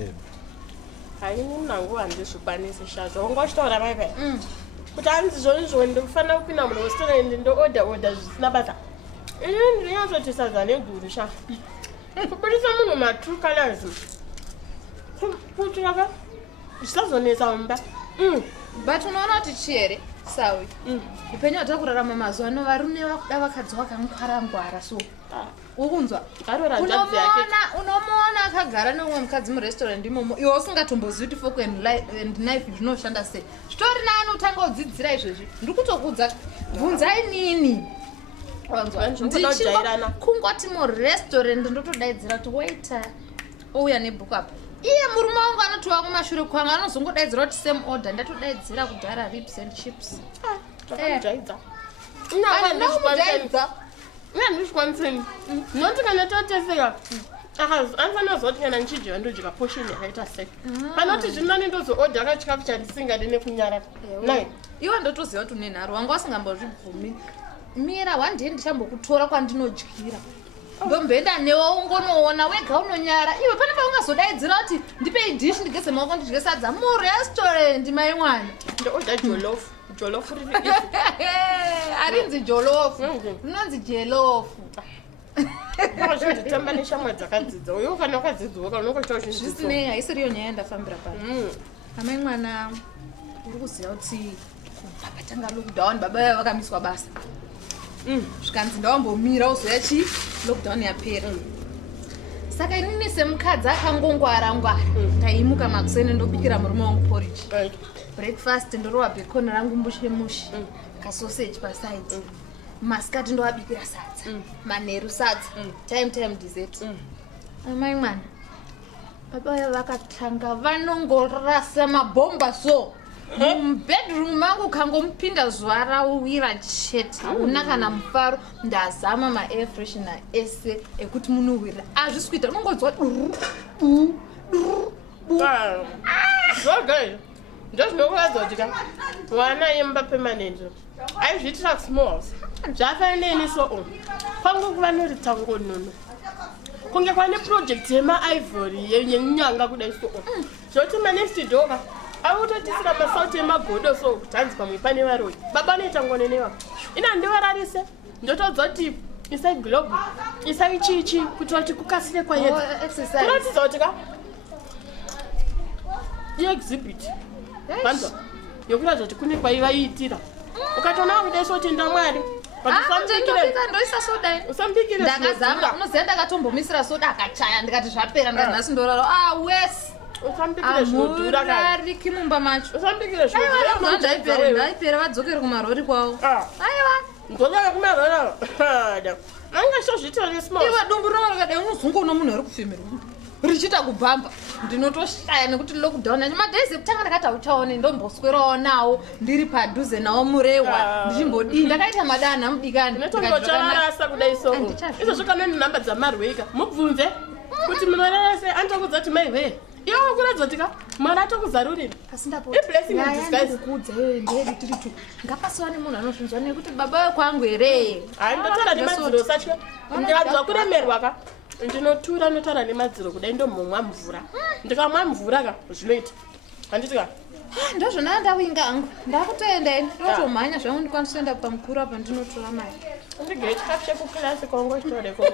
babe. Hayi nangu andizvikwanisi shazvo ungosvitaura mai pai kuti hanzi zvonizvo ndikufanira kupinda murestaurant ndo-order zvisina basa ini ndinyatsoti sadza neguru sha kubudisa munhu ma-true colors kuti aka zvisazonetsa mumba but unoona kuti chi here sawi upenyu hwatakurarama mazuva ano varume vakuda vakadzi vakamukwarangwara so ukunzwa unomuona akagara neumwe mukadzi murestaurant imomo iwe usingatombozivi kuti fork and knife zvinoshanda sei zvitori nani utanga udzidzira izvezvi ndiri kutokudza bvunzai nini kungoti murestaurant ndotodaidzira kuti waiter ouya nebhuku apa iye murume wangu anotova kumashure kwangu anozongodaidzira kuti same order ndatodaidzira kudhara ribs and chips ndizvikwaniseni noti kana tateseka anofanira zoti kana ndichidyiwa ndodyiwa poshini yakaita sei panoti zvinani ndozoodhaka chikafu chandisingadi nekunyaraka nai iwe ndotoziva kuti une nharo wanga wasingambozvibvumi mira wandie ndichambokutora kwandinodyira ndomboenda newe ungonoona wega unonyara iwe pane paungazodaidzira kuti ndipei dishi ndigeze maoko ndidye sadza murestaurant mai mwana ndoodha jolofu harinzi jolofu rinonzi jelofu zvinditamba neshamwa dzakadzidza uye ufanira ukadzidzoka unokoitawo zvisinei haisiriyo nyaya yandafambira pano amai mwana uri kuziva kuti pakatanga lockdown baba vaya vakamiswa basa zvikanzi ndawambomira uzoya chi lockdown yapera saka inini semukadzi akangongwara ndaimuka makuseni ndobikira murume wangu porridge breakfast ndorova bhekoni rangu mushemushi kasoseji paside masikati ndowabikira sadza manheru sadza time dessert amai mwana baba vaya vakatanga vanongorasa mabhomba so mubedroom mangu kangomupinda zuva rawira chete una kana mufaro ndazama maair freshiner ese ekuti munowira azvisikuita unongodzwa zvogai ndozvinokuradza kuti ka mwana imba permanent aizviitira kusmalls zvafaneni so kwangu kuva neritsango nono kunge kwane project yemaivory yenyanga kudai so zvoti manext doka autotisira masauti emagodo so kuti hanzi pamwe pane varoi baba netangonenewa ina ndivararise ndotodza kuti isai globe isai chichi kuti vati kukasire kwayedakuratidza kuti ka iexhibit vanzwa yokuratidza kuti kune kwaivaiitira ukatoona kudai so kuti ndamwari ndakazama unoziva ndakatombomisira soda akachaya ndikati zvapera ndikati ndoraro wes amurariki mumba macho ndaipera vadzokere kumarori kwavo aiwa ndodaka kumarori angasozvitaiwe dumbu rongarakadai unozongoona munhu ari kufemerwa richiita kubhamba ndinotoshaya nekuti lockdown acho madhaizi ekutanga ndakati hauchaone ndomboswerawo nawo ndiri padhuze nawo murewa ndichimbodii ndakaita madanha mudikani netombochararasa kudai so izvozvo kana nenhamba dzamarweika mubvunze kuti munorarase anotokudza kuti maiwe iwe kuradza kuti ka mwana atokuzarurira asindapokuudza iyoyo ndeyeditiritu ngapasiwa nemunhu anozvinzwa nekuti baba wekwangu here hai ndotaura nemadziro satya ndikadzwa kuremerwa ka ndinotura notaura nemadziro kudai ndomomwa mvura ndikamwa mvura ka zvinoita handiti ka ndozvona ndawinga hangu ndakutoenda ndotomhanya zvangu ndikwanisoenda pamukuru apa ndinotora mai ndigere chikafu chekukilasi kwangu chitoreko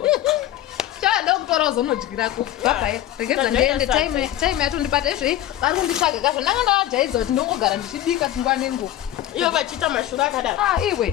chada kutora uzonodyirako bhabhai regedza ndiende time yatondibata izvei vari kunditsvaga kazvo ndanga ndavajaidza kuti ndongogara ndichibika tingwa nenguva ivo vachiita mashuru akadaro iwe